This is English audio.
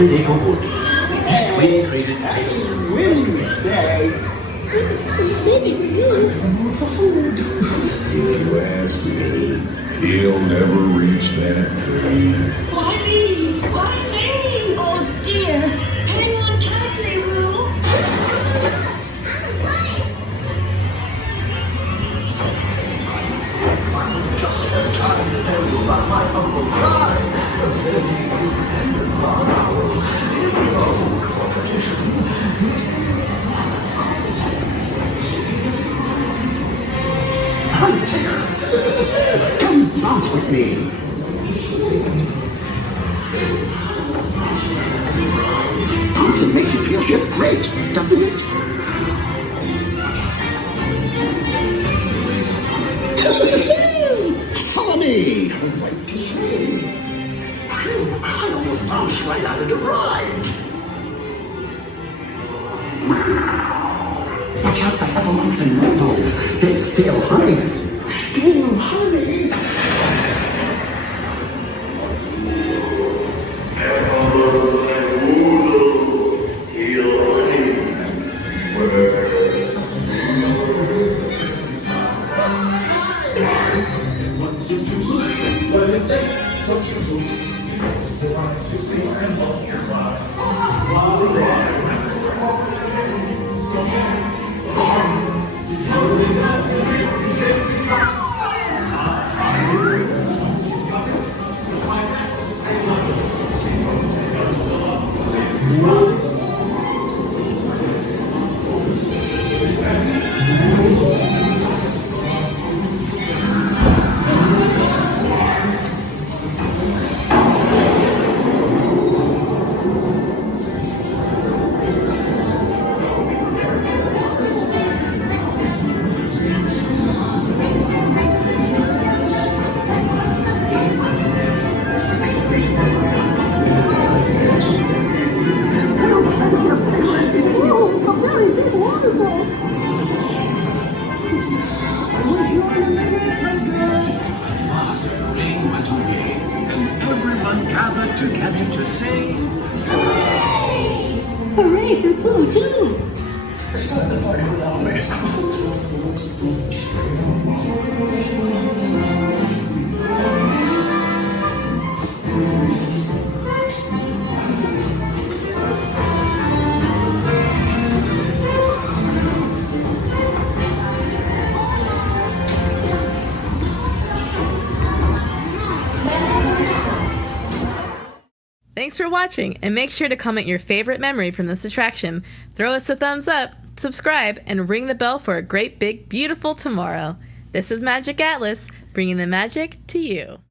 the neighborhood. Each way traded ice cream. Wednesday. Maybe you for food. If you ask me, he'll never reach that grade. Why me? Why me? Oh dear. Hang on tightly, Roo. Just have time to tell you about my Uncle Clyde, a very independent barn owl. He's known for tradition. Hunter, come out with me. Hunting makes you feel just great, doesn't it? Follow me! I almost bounced right out of the ride. Watch out for Evermonth and Revels. They steal honey. Steal honey? Everyone gathered together to say, Hooray for Pooh, too. It's not the party without me. Thanks for watching, and make sure to comment your favorite memory from this attraction. Throw us a thumbs up, subscribe, and ring the bell for a great big beautiful tomorrow. This is Magiq Atlas, bringing the magic to you.